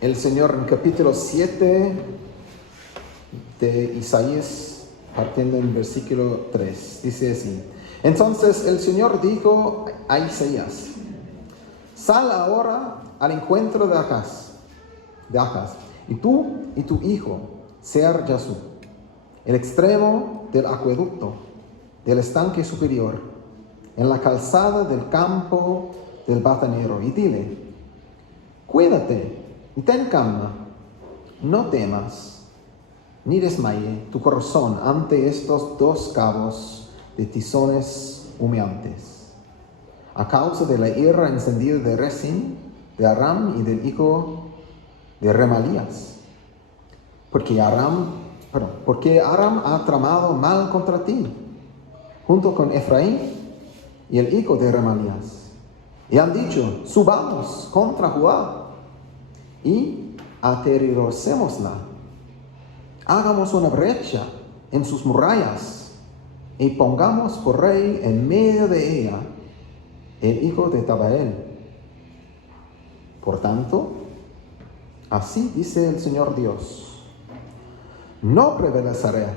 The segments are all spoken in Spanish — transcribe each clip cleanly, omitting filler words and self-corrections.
el Señor en capítulo 7 de Isaías, partiendo en versículo 3, dice así: Entonces el Señor dijo a Isaías: Sal ahora al encuentro de Acaz, y tú y tu hijo, Sear Yasub, el extremo del acueducto, del estanque superior, en la calzada del campo del batanero, y dile: Cuídate y ten calma, no temas, ni desmaye tu corazón ante estos dos cabos de tizones humeantes, a causa de la ira encendida de Rezín, de Aram y del hijo de Remalías. Porque Aram ha tramado mal contra ti, junto con Efraín y el hijo de Remalías. Y han dicho: subamos contra Judá y aterroricémosla. Hagamos una brecha en sus murallas y pongamos por rey en medio de ella el hijo de Tabael. Por tanto, así dice el Señor Dios: no prevalecerá,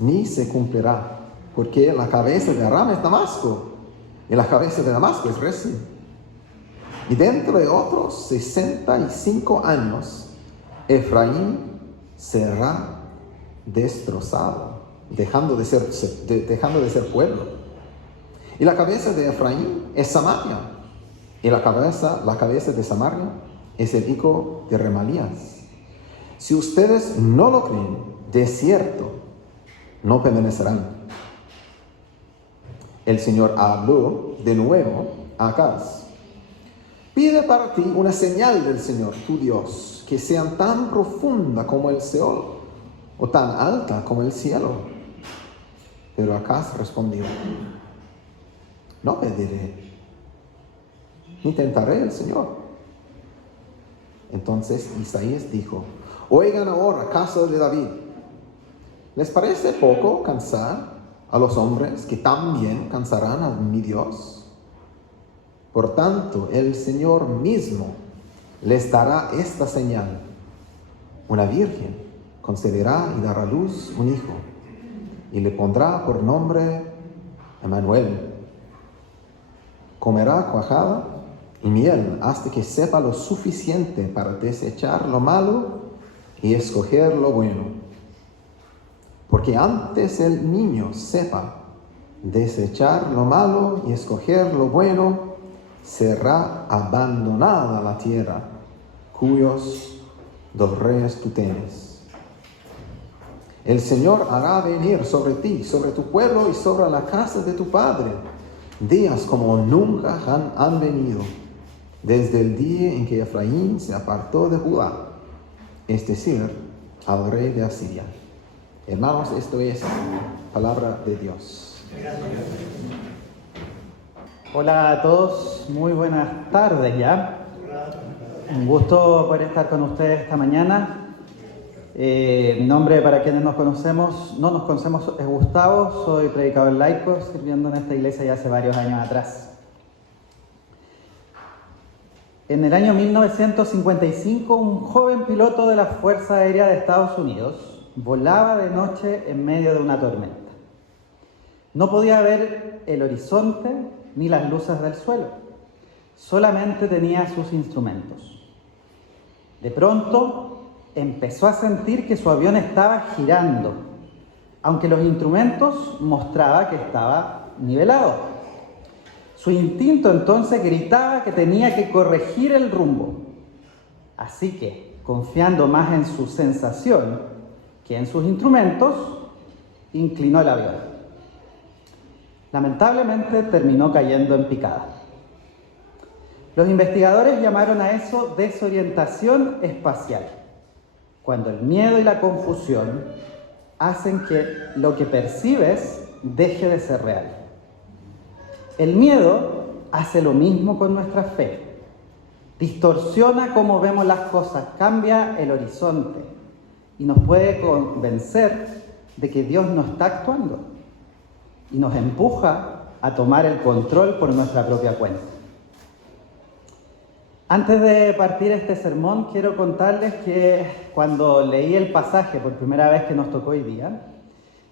ni se cumplirá, porque la cabeza de Aram es Damasco, y la cabeza de Damasco es Rezín. Y dentro de otros 65 años, Efraín será destrozado, dejando de ser pueblo. Y la cabeza de Efraín es Samaria, y la cabeza de Samaria es el hijo de Remalías. Si ustedes no lo creen, de cierto, no permanecerán. El Señor habló de nuevo a Acaz: Pide para ti una señal del Señor, tu Dios, que sea tan profunda como el Seol, o tan alta como el cielo. Pero Acaz respondió: no pediré, ni tentaré al Señor. Entonces Isaías dijo: Oigan ahora, casa de David, ¿les parece poco cansar a los hombres que también cansarán a mi Dios? Por tanto, el Señor mismo les dará esta señal: una virgen concebirá y dará a luz un hijo, y le pondrá por nombre Emmanuel. Comerá cuajada y miel hasta que sepa lo suficiente para desechar lo malo y escoger lo bueno. Porque antes el niño sepa desechar lo malo y escoger lo bueno, será abandonada la tierra, cuyos reyes tú tienes. El Señor hará venir sobre ti, sobre tu pueblo y sobre la casa de tu padre, días como nunca han venido, desde el día en que Efraín se apartó de Judá, es decir, al rey de Asiria. Hermanos, esto es palabra de Dios. Hola a todos, muy buenas tardes ya. Un gusto poder estar con ustedes esta mañana. Mi nombre, para quienes no nos conocemos, es Gustavo. Soy predicador laico, sirviendo en esta iglesia ya hace varios años atrás. En el año 1955, un joven piloto de la Fuerza Aérea de Estados Unidos volaba de noche en medio de una tormenta. No podía ver el horizonte ni las luces del suelo, solamente tenía sus instrumentos. De pronto empezó a sentir que su avión estaba girando, aunque los instrumentos mostraban que estaba nivelado. Su instinto entonces gritaba que tenía que corregir el rumbo. Así que, confiando más en su sensación que en sus instrumentos, inclinó el avión. Lamentablemente terminó cayendo en picada. Los investigadores llamaron a eso desorientación espacial, cuando el miedo y la confusión hacen que lo que percibes deje de ser real. El miedo hace lo mismo con nuestra fe. Distorsiona cómo vemos las cosas, cambia el horizonte y nos puede convencer de que Dios no está actuando y nos empuja a tomar el control por nuestra propia cuenta. Antes de partir este sermón, quiero contarles que cuando leí el pasaje por primera vez que nos tocó hoy día,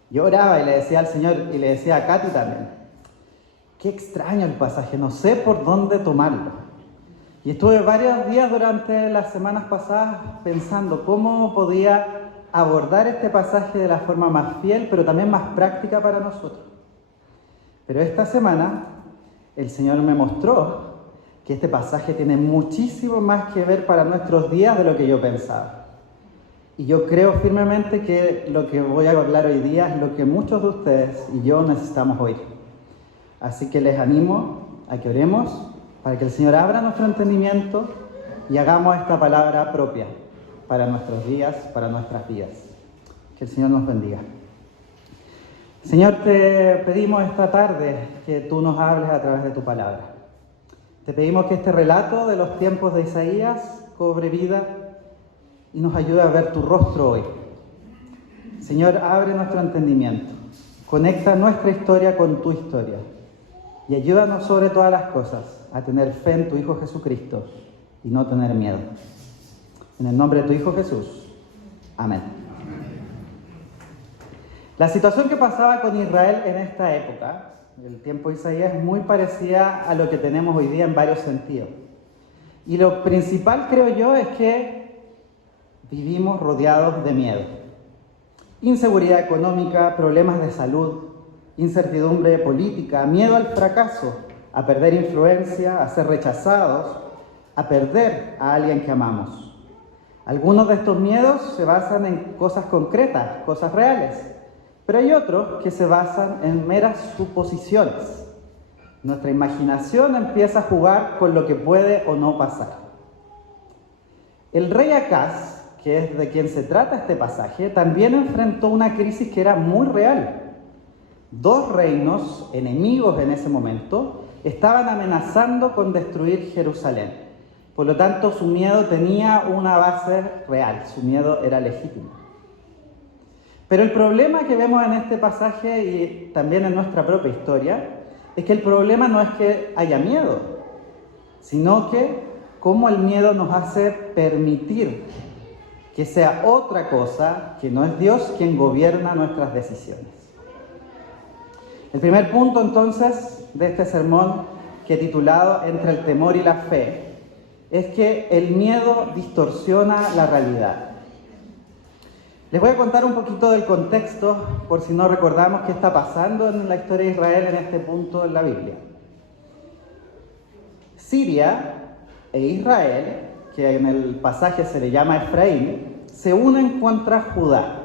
yo oraba y le decía al Señor, y le decía a Katy también, qué extraño el pasaje, no sé por dónde tomarlo. Y estuve varios días durante las semanas pasadas pensando cómo podía abordar este pasaje de la forma más fiel, pero también más práctica para nosotros. Pero esta semana el Señor me mostró que este pasaje tiene muchísimo más que ver para nuestros días de lo que yo pensaba. Y yo creo firmemente que lo que voy a hablar hoy día es lo que muchos de ustedes y yo necesitamos oír. Así que les animo a que oremos para que el Señor abra nuestro entendimiento y hagamos esta palabra propia para nuestros días, para nuestras vidas. Que el Señor nos bendiga. Señor, te pedimos esta tarde que tú nos hables a través de tu palabra. Te pedimos que este relato de los tiempos de Isaías cobre vida y nos ayude a ver tu rostro hoy. Señor, abre nuestro entendimiento, conecta nuestra historia con tu historia y ayúdanos sobre todas las cosas a tener fe en tu Hijo Jesucristo y no tener miedo. En el nombre de tu Hijo Jesús. Amén. La situación que pasaba con Israel en esta época, el tiempo de Isaías, es muy parecida a lo que tenemos hoy día en varios sentidos. Y lo principal, creo yo, es que vivimos rodeados de miedo. Inseguridad económica, problemas de salud, incertidumbre política, miedo al fracaso, a perder influencia, a ser rechazados, a perder a alguien que amamos. Algunos de estos miedos se basan en cosas concretas, cosas reales, pero hay otros que se basan en meras suposiciones. Nuestra imaginación empieza a jugar con lo que puede o no pasar. El rey Acaz, que es de quien se trata este pasaje, también enfrentó una crisis que era muy real. Dos reinos enemigos en ese momento estaban amenazando con destruir Jerusalén. Por lo tanto, su miedo tenía una base real, su miedo era legítimo. Pero el problema que vemos en este pasaje y también en nuestra propia historia es que el problema no es que haya miedo, sino que cómo el miedo nos hace permitir que sea otra cosa, que no es Dios quien gobierna nuestras decisiones. El primer punto entonces de este sermón que he titulado Entre el temor y la fe es que el miedo distorsiona la realidad. Les voy a contar un poquito del contexto por si no recordamos qué está pasando en la historia de Israel en este punto en la Biblia. Siria e Israel, que en el pasaje se le llama Efraín, se unen contra Judá.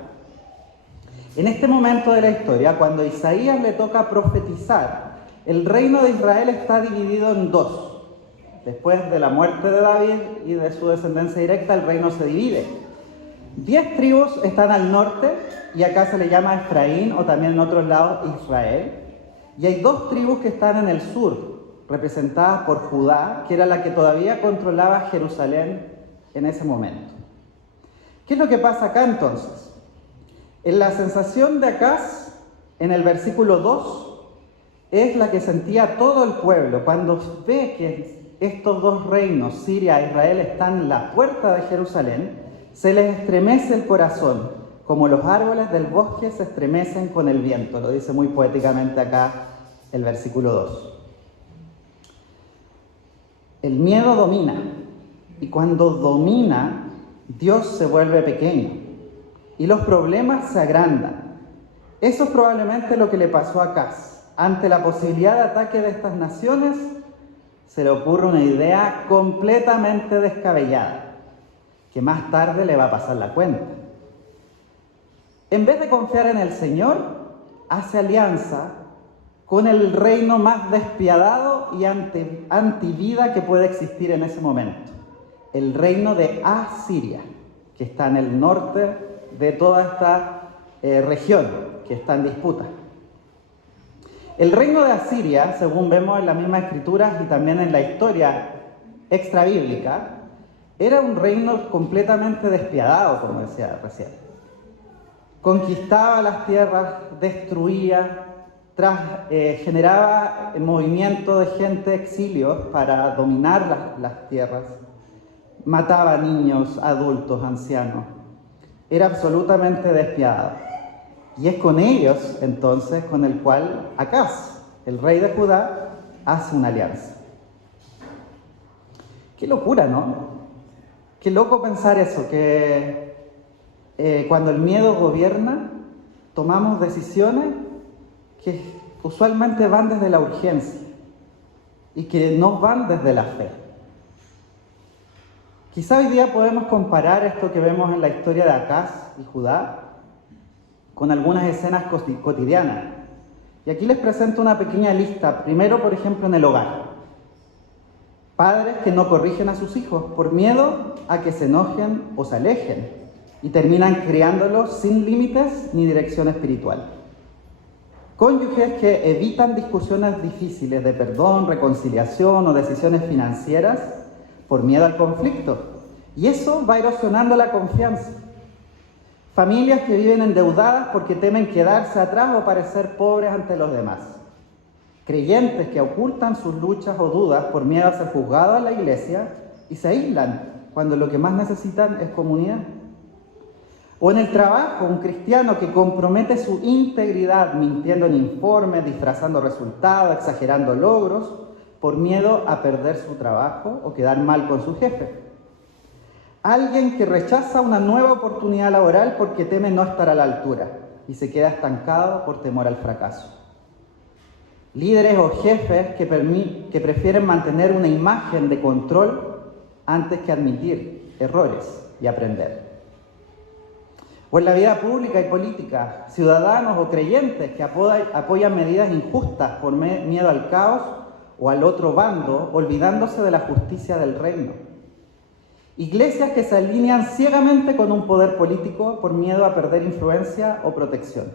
En este momento de la historia, cuando a Isaías le toca profetizar, el reino de Israel está dividido en dos. Después de la muerte de David y de su descendencia directa, el reino se divide. 10 tribus están al norte, y acá se le llama Efraín, o también en otros lados Israel. Y hay 2 tribus que están en el sur, representadas por Judá, que era la que todavía controlaba Jerusalén en ese momento. ¿Qué es lo que pasa acá entonces? En la sensación de Acaz, en el versículo 2, es la que sentía todo el pueblo cuando ve que estos dos reinos, Siria e Israel, están en la puerta de Jerusalén. Se les estremece el corazón, como los árboles del bosque se estremecen con el viento. Lo dice muy poéticamente acá el versículo 2. El miedo domina, y cuando domina, Dios se vuelve pequeño. Y los problemas se agrandan. Eso es probablemente lo que le pasó a Acaz. Ante la posibilidad de ataque de estas naciones, se le ocurre una idea completamente descabellada, que más tarde le va a pasar la cuenta. En vez de confiar en el Señor, hace alianza con el reino más despiadado y antivida que puede existir en ese momento, el reino de Asiria, que está en el norte de toda esta región que está en disputa. El reino de Asiria, según vemos en las mismas escrituras y también en la historia extrabíblica, era un reino completamente despiadado, como decía recién. Conquistaba las tierras, destruía, generaba el movimiento de gente exilio para dominar las tierras, mataba niños, adultos, ancianos. Era absolutamente despiadado. Y es con ellos, entonces, con el cual Acaz, el rey de Judá, hace una alianza. Qué locura, ¿no? Qué loco pensar eso, que cuando el miedo gobierna, tomamos decisiones que usualmente van desde la urgencia y que no van desde la fe. Quizá hoy día podemos comparar esto que vemos en la historia de Acaz y Judá con algunas escenas cotidianas. Y aquí les presento una pequeña lista. Primero, por ejemplo, en el hogar. Padres que no corrigen a sus hijos por miedo a que se enojen o se alejen y terminan criándolos sin límites ni dirección espiritual. Cónyuges que evitan discusiones difíciles de perdón, reconciliación o decisiones financieras por miedo al conflicto. Y eso va erosionando la confianza. Familias que viven endeudadas porque temen quedarse atrás o parecer pobres ante los demás. Creyentes que ocultan sus luchas o dudas por miedo a ser juzgados en la iglesia y se aíslan cuando lo que más necesitan es comunidad. O en el trabajo, un cristiano que compromete su integridad mintiendo en informes, disfrazando resultados, exagerando logros, por miedo a perder su trabajo o quedar mal con su jefe. Alguien que rechaza una nueva oportunidad laboral porque teme no estar a la altura y se queda estancado por temor al fracaso. Líderes o jefes que prefieren mantener una imagen de control antes que admitir errores y aprender. O en la vida pública y política, ciudadanos o creyentes que apoyan medidas injustas por miedo al caos o al otro bando, olvidándose de la justicia del reino. Iglesias que se alinean ciegamente con un poder político por miedo a perder influencia o protección.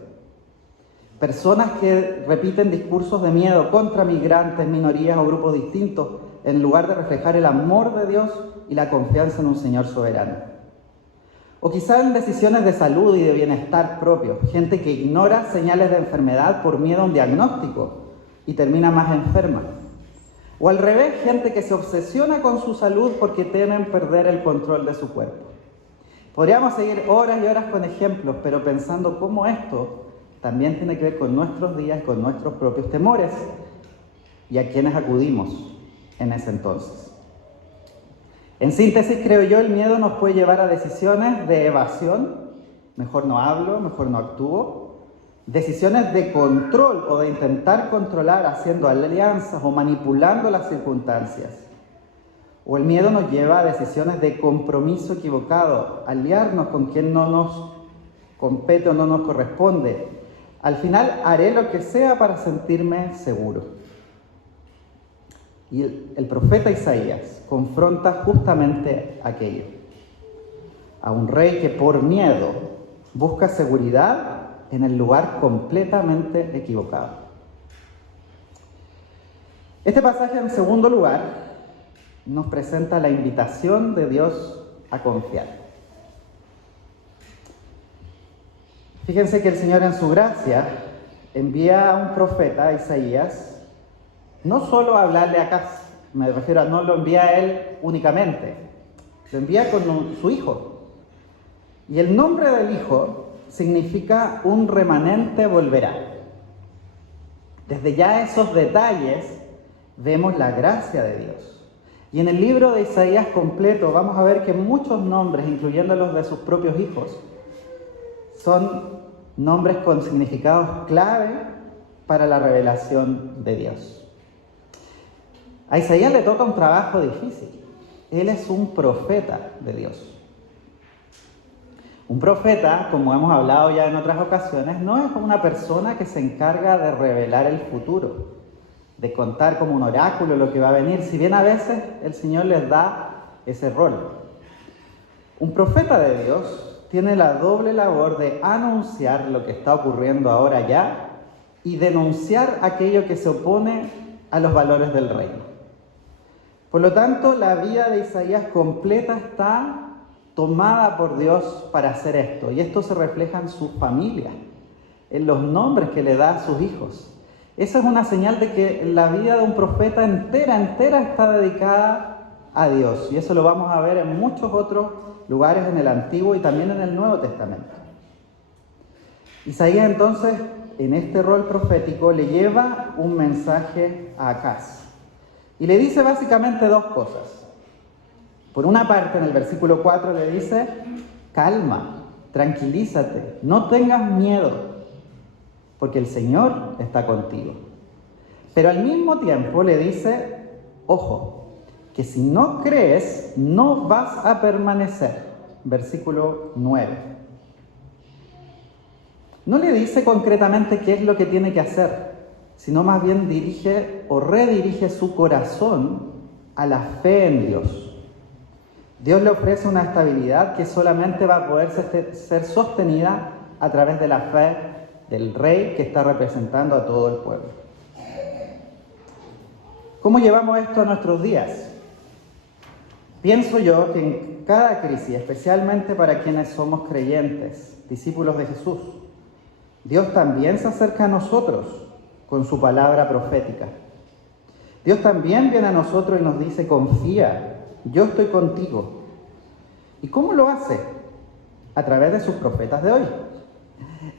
Personas que repiten discursos de miedo contra migrantes, minorías o grupos distintos en lugar de reflejar el amor de Dios y la confianza en un Señor soberano. O quizá en decisiones de salud y de bienestar propio, gente que ignora señales de enfermedad por miedo a un diagnóstico y termina más enferma. O al revés, gente que se obsesiona con su salud porque temen perder el control de su cuerpo. Podríamos seguir horas y horas con ejemplos, pero pensando cómo esto también tiene que ver con nuestros días, con nuestros propios temores y a quienes acudimos en ese entonces. En síntesis, creo yo, el miedo nos puede llevar a decisiones de evasión, mejor no hablo, mejor no actúo, decisiones de control o de intentar controlar haciendo alianzas o manipulando las circunstancias. O el miedo nos lleva a decisiones de compromiso equivocado, aliarnos con quien no nos compete o no nos corresponde. Al final haré lo que sea para sentirme seguro. Y el profeta Isaías confronta justamente aquello. A un rey que por miedo busca seguridad en el lugar completamente equivocado. Este pasaje, en segundo lugar, nos presenta la invitación de Dios a confiar. Fíjense que el Señor en su gracia envía a un profeta, Isaías, no solo a hablarle a Acaz, me refiero a no lo envía a él únicamente, lo envía con su hijo. Y el nombre del hijo significa un remanente volverá. Desde ya esos detalles vemos la gracia de Dios. Y en el libro de Isaías completo vamos a ver que muchos nombres, incluyendo los de sus propios hijos, son nombres con significados clave para la revelación de Dios. A Isaías le toca un trabajo difícil. Él es un profeta de Dios. Un profeta, como hemos hablado ya en otras ocasiones, no es una persona que se encarga de revelar el futuro, de contar como un oráculo lo que va a venir, si bien a veces el Señor les da ese rol. Un profeta de Dios tiene la doble labor de anunciar lo que está ocurriendo ahora ya y denunciar aquello que se opone a los valores del reino. Por lo tanto, la vida de Isaías completa está tomada por Dios para hacer esto. Y esto se refleja en su familia, en los nombres que le da a sus hijos. Eso es una señal de que la vida de un profeta entera está dedicada a Dios. Y eso lo vamos a ver en muchos otros lugares en el Antiguo y también en el Nuevo Testamento. Isaías entonces, en este rol profético, le lleva un mensaje a Acaz. Y le dice básicamente dos cosas. Por una parte, en el versículo 4 le dice: calma, tranquilízate, no tengas miedo, porque el Señor está contigo. Pero al mismo tiempo le dice: ojo, que si no crees, no vas a permanecer. Versículo 9. No le dice concretamente qué es lo que tiene que hacer, sino más bien dirige o redirige su corazón a la fe en Dios. Dios le ofrece una estabilidad que solamente va a poder ser sostenida a través de la fe del rey que está representando a todo el pueblo. ¿Cómo llevamos esto a nuestros días? Pienso yo que en cada crisis, especialmente para quienes somos creyentes, discípulos de Jesús, Dios también se acerca a nosotros con su palabra profética. Dios también viene a nosotros y nos dice: confía, yo estoy contigo. ¿Y cómo lo hace? A través de sus profetas de hoy.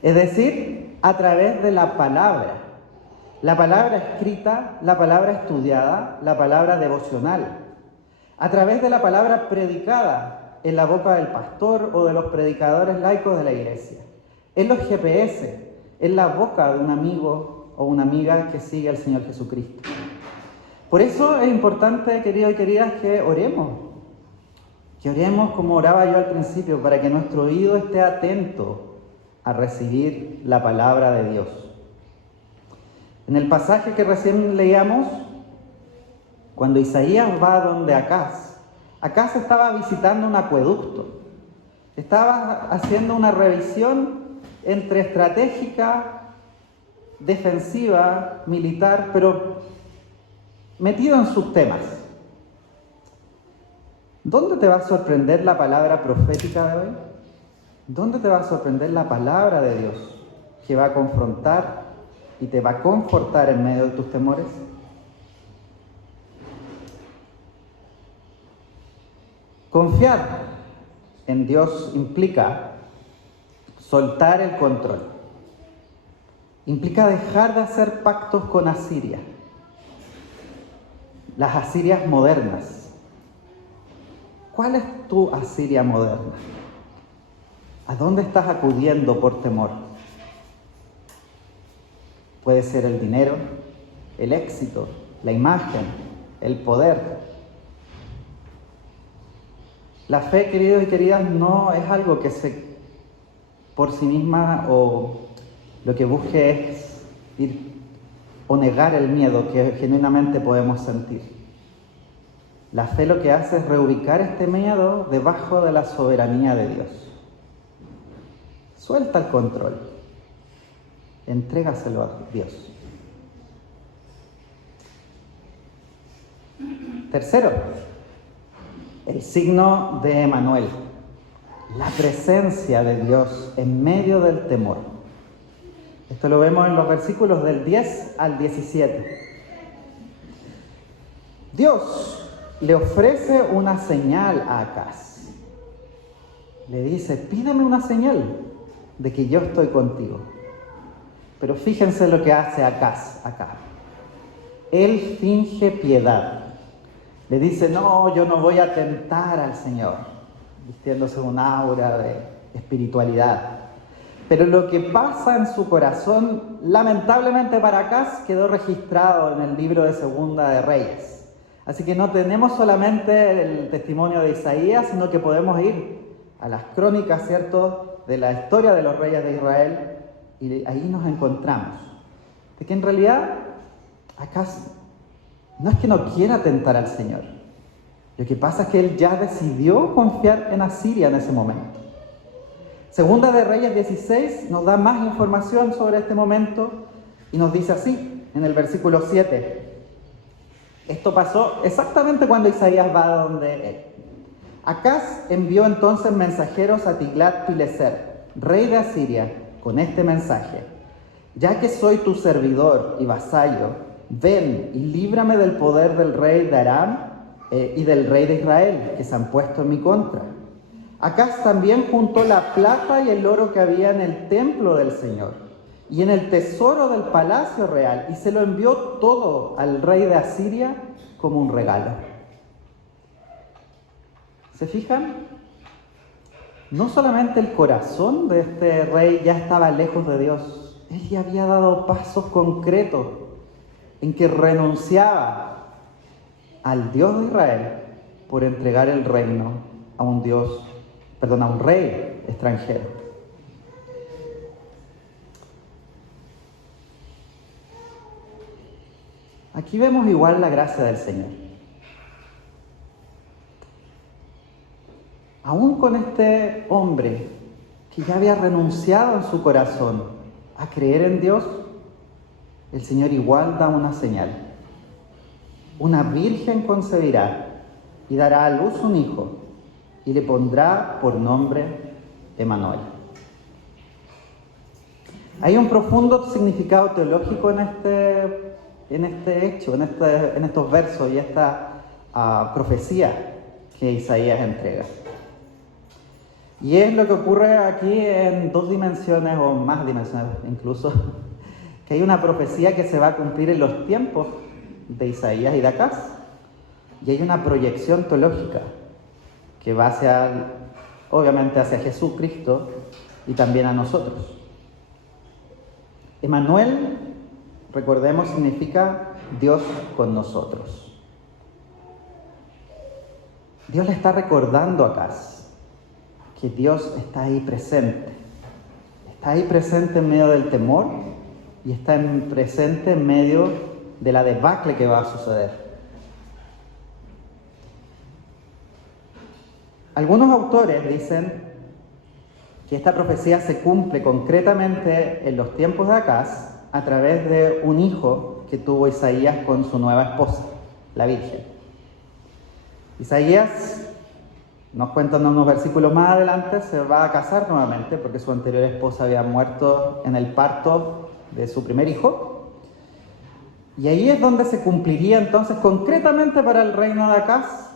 Es decir, a través de la palabra. La palabra escrita, la palabra estudiada, la palabra devocional. A través de la palabra predicada en la boca del pastor o de los predicadores laicos de la iglesia. En los GPS, en la boca de un amigo o una amiga que sigue al Señor Jesucristo. Por eso es importante, queridos y queridas, que oremos. Que oremos como oraba yo al principio, para que nuestro oído esté atento a recibir la palabra de Dios. En el pasaje que recién leíamos, cuando Isaías va donde Acaz estaba visitando un acueducto. Estaba haciendo una revisión entre estratégica, defensiva, militar, pero metido en sus temas. ¿Dónde te va a sorprender la palabra profética de hoy? ¿Dónde te va a sorprender la palabra de Dios que va a confrontar y te va a confortar en medio de tus temores? Confiar en Dios implica soltar el control. Implica dejar de hacer pactos con Asiria. Las Asirias modernas. ¿Cuál es tu Asiria moderna? ¿A dónde estás acudiendo por temor? Puede ser el dinero, el éxito, la imagen, el poder. La fe, queridos y queridas, no es algo que por sí misma o lo que busque es ir o negar el miedo que genuinamente podemos sentir. La fe lo que hace es reubicar este miedo debajo de la soberanía de Dios. Suelta el control. Entrégaselo a Dios. Tercero, el signo de Emmanuel. La presencia de Dios en medio del temor. Esto lo vemos en los versículos del 10 al 17. Dios le ofrece una señal a Acaz. Le dice: pídeme una señal de que yo estoy contigo. Pero fíjense lo que hace Acaz acá. Él finge piedad. Le dice: no, yo no voy a tentar al Señor, vistiéndose un aura de espiritualidad. Pero lo que pasa en su corazón, lamentablemente para Acaz, quedó registrado en el libro de Segunda de Reyes. Así que no tenemos solamente el testimonio de Isaías, sino que podemos ir a las crónicas, ¿cierto?, de la historia de los reyes de Israel, y ahí nos encontramos. De que en realidad Acaz no es que no quiera tentar al Señor. Lo que pasa es que él ya decidió confiar en Asiria en ese momento. Segunda de Reyes 16 nos da más información sobre este momento y nos dice así, en el versículo 7. Esto pasó exactamente cuando Isaías va donde él. Acaz envió entonces mensajeros a Tiglat-Pileser, rey de Asiria, con este mensaje: ya que soy tu servidor y vasallo, ven y líbrame del poder del rey de Aram y del rey de Israel, que se han puesto en mi contra. Acaz también juntó la plata y el oro que había en el templo del Señor y en el tesoro del palacio real, y se lo envió todo al rey de Asiria como un regalo. ¿Se fijan? No solamente el corazón de este rey ya estaba lejos de Dios, él ya había dado pasos concretos en que renunciaba al Dios de Israel por entregar el reino a un rey extranjero. Aquí vemos igual la gracia del Señor. Aún con este hombre que ya había renunciado en su corazón a creer en Dios, el Señor igual da una señal. Una virgen concebirá y dará a luz un hijo y le pondrá por nombre Emmanuel. Hay un profundo significado teológico en este hecho, en estos versos y esta profecía que Isaías entrega. Y es lo que ocurre aquí en dos dimensiones o más dimensiones incluso, que hay una profecía que se va a cumplir en los tiempos de Isaías y de Acaz, y hay una proyección teológica que va obviamente hacia Jesucristo y también a nosotros. Emmanuel, recordemos, significa Dios con nosotros. Dios le está recordando a Acaz que Dios está ahí presente. Está ahí presente en medio del temor y está presente en medio de la debacle que va a suceder. Algunos autores dicen que esta profecía se cumple concretamente en los tiempos de Acaz a través de un hijo que tuvo Isaías con su nueva esposa, la Virgen. Isaías, nos cuentan unos versículos más adelante, se va a casar nuevamente porque su anterior esposa había muerto en el parto de su primer hijo. Y ahí es donde se cumpliría entonces concretamente para el reino de Acaz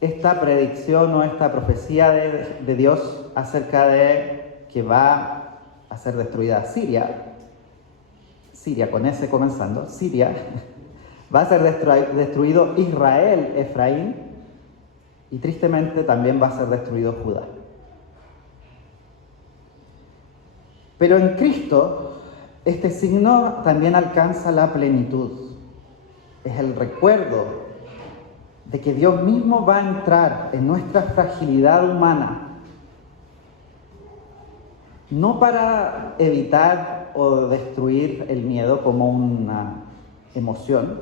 esta predicción o esta profecía de Dios acerca de que va a ser destruida Siria, con ese comenzando, Siria, va a ser destruido Israel, Efraín, y tristemente también va a ser destruido Judá. Pero en Cristo, este signo también alcanza la plenitud. Es el recuerdo de que Dios mismo va a entrar en nuestra fragilidad humana, no para evitar o destruir el miedo como una emoción,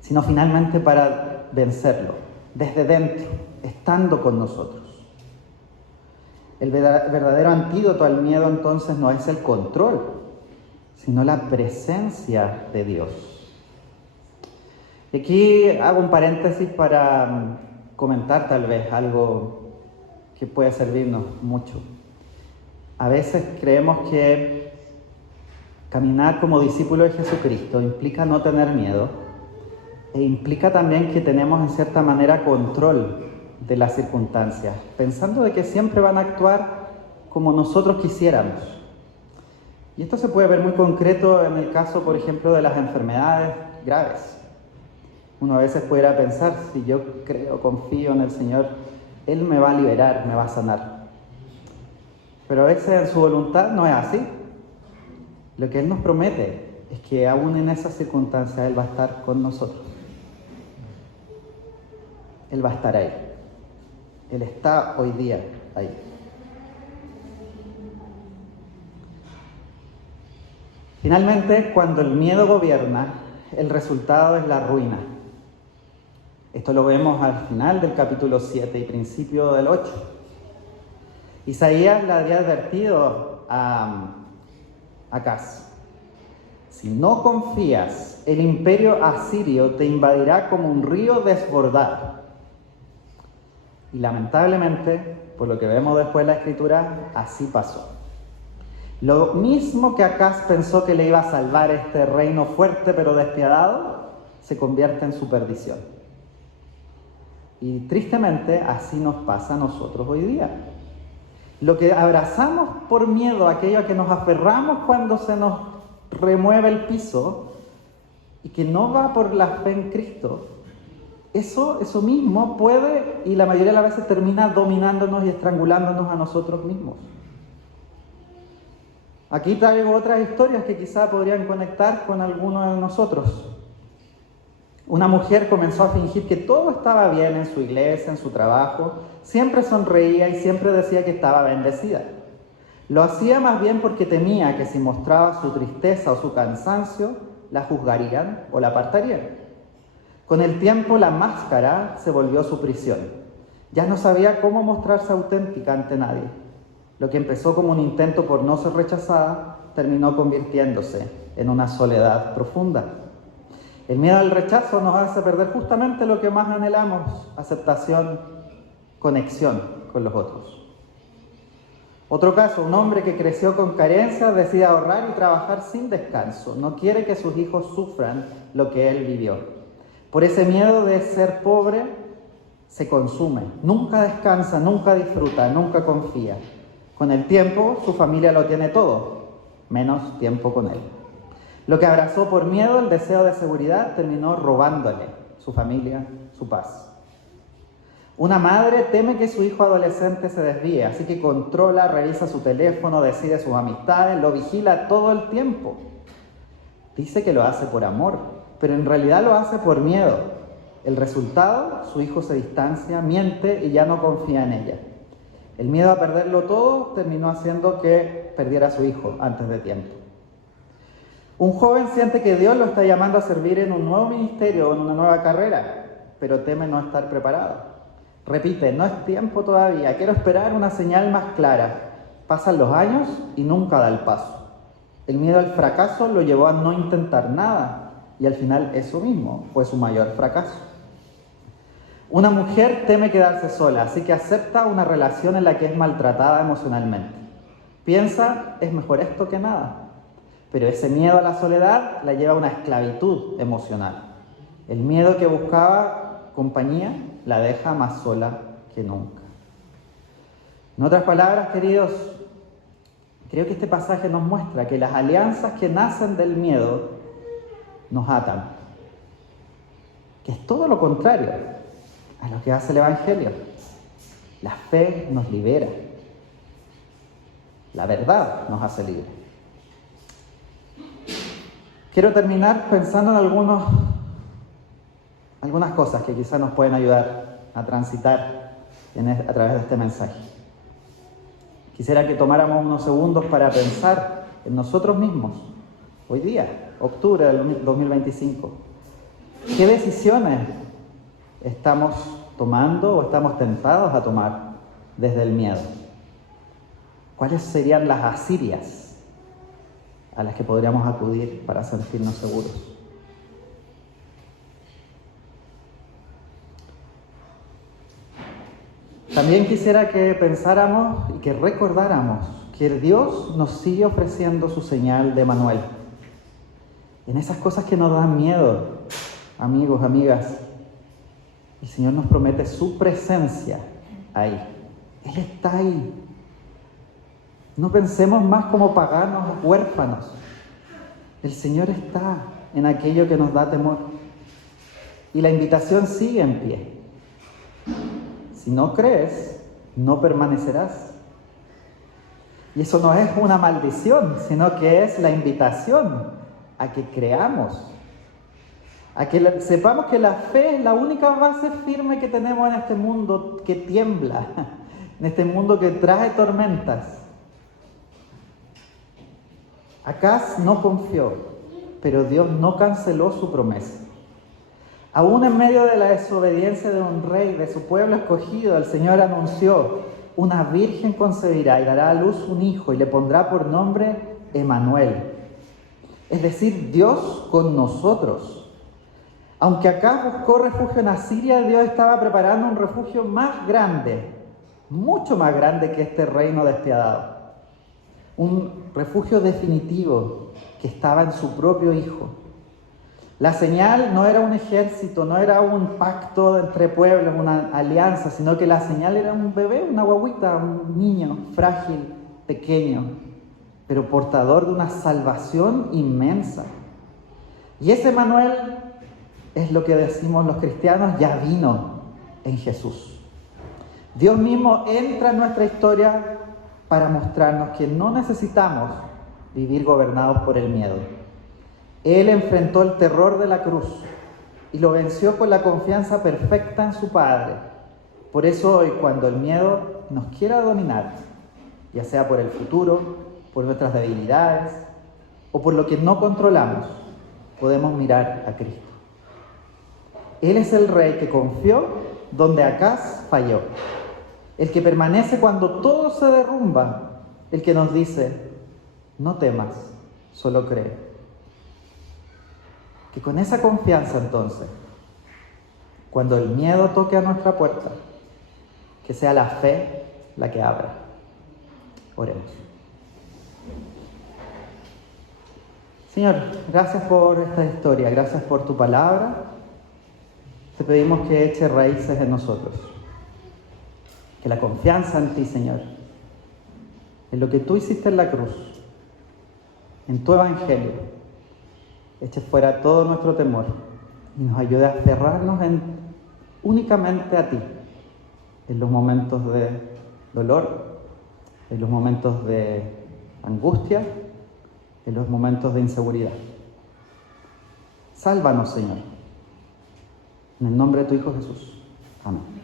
sino finalmente para vencerlo, desde dentro, estando con nosotros. El verdadero antídoto al miedo entonces no es el control, sino la presencia de Dios. Y aquí hago un paréntesis para comentar tal vez algo que puede servirnos mucho. A veces creemos que caminar como discípulo de Jesucristo implica no tener miedo e implica también que tenemos en cierta manera control de las circunstancias, pensando de que siempre van a actuar como nosotros quisiéramos. Y esto se puede ver muy concreto en el caso, por ejemplo, de las enfermedades graves. Uno a veces pudiera pensar, si yo creo, confío en el Señor, Él me va a liberar, me va a sanar. Pero a veces en su voluntad no es así. Lo que Él nos promete es que aún en esas circunstancias Él va a estar con nosotros. Él va a estar ahí. Él está hoy día ahí. Finalmente, cuando el miedo gobierna, el resultado es la ruina. Esto lo vemos al final del capítulo 7 y principio del 8. Isaías le había advertido a Acaz: si no confías, el imperio asirio te invadirá como un río desbordado. Y lamentablemente, por lo que vemos después en la Escritura, así pasó. Lo mismo que Acaz pensó que le iba a salvar este reino fuerte pero despiadado, se convierte en su perdición. Y tristemente así nos pasa a nosotros hoy día. Lo que abrazamos por miedo, aquello a que nos aferramos cuando se nos remueve el piso y que no va por la fe en Cristo, eso mismo puede y la mayoría de las veces termina dominándonos y estrangulándonos a nosotros mismos. Aquí traigo otras historias que quizá podrían conectar con alguno de nosotros. Una mujer comenzó a fingir que todo estaba bien en su iglesia, en su trabajo, siempre sonreía y siempre decía que estaba bendecida. Lo hacía más bien porque temía que si mostraba su tristeza o su cansancio, la juzgarían o la apartarían. Con el tiempo la máscara se volvió su prisión. Ya no sabía cómo mostrarse auténtica ante nadie. Lo que empezó como un intento por no ser rechazada, terminó convirtiéndose en una soledad profunda. El miedo al rechazo nos hace perder justamente lo que más anhelamos: aceptación, conexión con los otros. Otro caso, un hombre que creció con carencias decide ahorrar y trabajar sin descanso. No quiere que sus hijos sufran lo que él vivió. Por ese miedo de ser pobre, se consume. Nunca descansa, nunca disfruta, nunca confía. Con el tiempo, su familia lo tiene todo, menos tiempo con él. Lo que abrazó por miedo, el deseo de seguridad, terminó robándole su familia, su paz. Una madre teme que su hijo adolescente se desvíe, así que controla, revisa su teléfono, decide sus amistades, lo vigila todo el tiempo. Dice que lo hace por amor, pero en realidad lo hace por miedo. El resultado, su hijo se distancia, miente y ya no confía en ella. El miedo a perderlo todo terminó haciendo que perdiera a su hijo antes de tiempo. Un joven siente que Dios lo está llamando a servir en un nuevo ministerio o en una nueva carrera, pero teme no estar preparado. Repite: no es tiempo todavía, quiero esperar una señal más clara. Pasan los años y nunca da el paso. El miedo al fracaso lo llevó a no intentar nada y al final eso mismo fue su mayor fracaso. Una mujer teme quedarse sola, así que acepta una relación en la que es maltratada emocionalmente. Piensa: es mejor esto que nada. Pero ese miedo a la soledad la lleva a una esclavitud emocional. El miedo que buscaba compañía la deja más sola que nunca. En otras palabras, queridos, creo que este pasaje nos muestra que las alianzas que nacen del miedo nos atan. Que es todo lo contrario a lo que hace el Evangelio. La fe nos libera. La verdad nos hace libres. Quiero terminar pensando en algunas cosas que quizás nos pueden ayudar a transitar a través de este mensaje. Quisiera que tomáramos unos segundos para pensar en nosotros mismos, hoy día, octubre del 2025. ¿Qué decisiones estamos tomando o estamos tentados a tomar desde el miedo? ¿Cuáles serían las asirias a las que podríamos acudir para sentirnos seguros? También quisiera que pensáramos y que recordáramos que Dios nos sigue ofreciendo su señal de Emmanuel. En esas cosas que nos dan miedo, amigos, amigas, el Señor nos promete su presencia ahí. Él está ahí. No pensemos más como paganos huérfanos. El Señor está en aquello que nos da temor. Y la invitación sigue en pie. Si no crees, no permanecerás. Y eso no es una maldición, sino que es la invitación a que creamos. A que sepamos que la fe es la única base firme que tenemos en este mundo que tiembla, en este mundo que trae tormentas. Acaz no confió, pero Dios no canceló su promesa. Aún en medio de la desobediencia de un rey, de su pueblo escogido, el Señor anunció: una virgen concebirá y dará a luz un hijo y le pondrá por nombre Emmanuel. Es decir, Dios con nosotros. Aunque Acaz buscó refugio en Asiria, Dios estaba preparando un refugio más grande, mucho más grande que este reino despiadado. un refugio definitivo que estaba en su propio Hijo. La señal no era un ejército, no era un pacto entre pueblos, una alianza, sino que la señal era un bebé, una guagüita, un niño frágil, pequeño, pero portador de una salvación inmensa. Y ese Manuel es lo que decimos los cristianos, ya vino en Jesús. Dios mismo entra en nuestra historia para mostrarnos que no necesitamos vivir gobernados por el miedo. Él enfrentó el terror de la cruz y lo venció con la confianza perfecta en su Padre. Por eso hoy, cuando el miedo nos quiera dominar, ya sea por el futuro, por nuestras debilidades o por lo que no controlamos, podemos mirar a Cristo. Él es el Rey que confió donde Acaz falló, el que permanece cuando todo se derrumba, el que nos dice, no temas, solo cree. Que con esa confianza entonces, cuando el miedo toque a nuestra puerta, que sea la fe la que abra. Oremos. Señor, gracias por esta historia, gracias por tu palabra. Te pedimos que eche raíces en nosotros. Que la confianza en ti, Señor, en lo que tú hiciste en la cruz, en tu evangelio, eche fuera todo nuestro temor y nos ayude a aferrarnos únicamente a ti, en los momentos de dolor, en los momentos de angustia, en los momentos de inseguridad. Sálvanos, Señor. En el nombre de tu Hijo Jesús. Amén.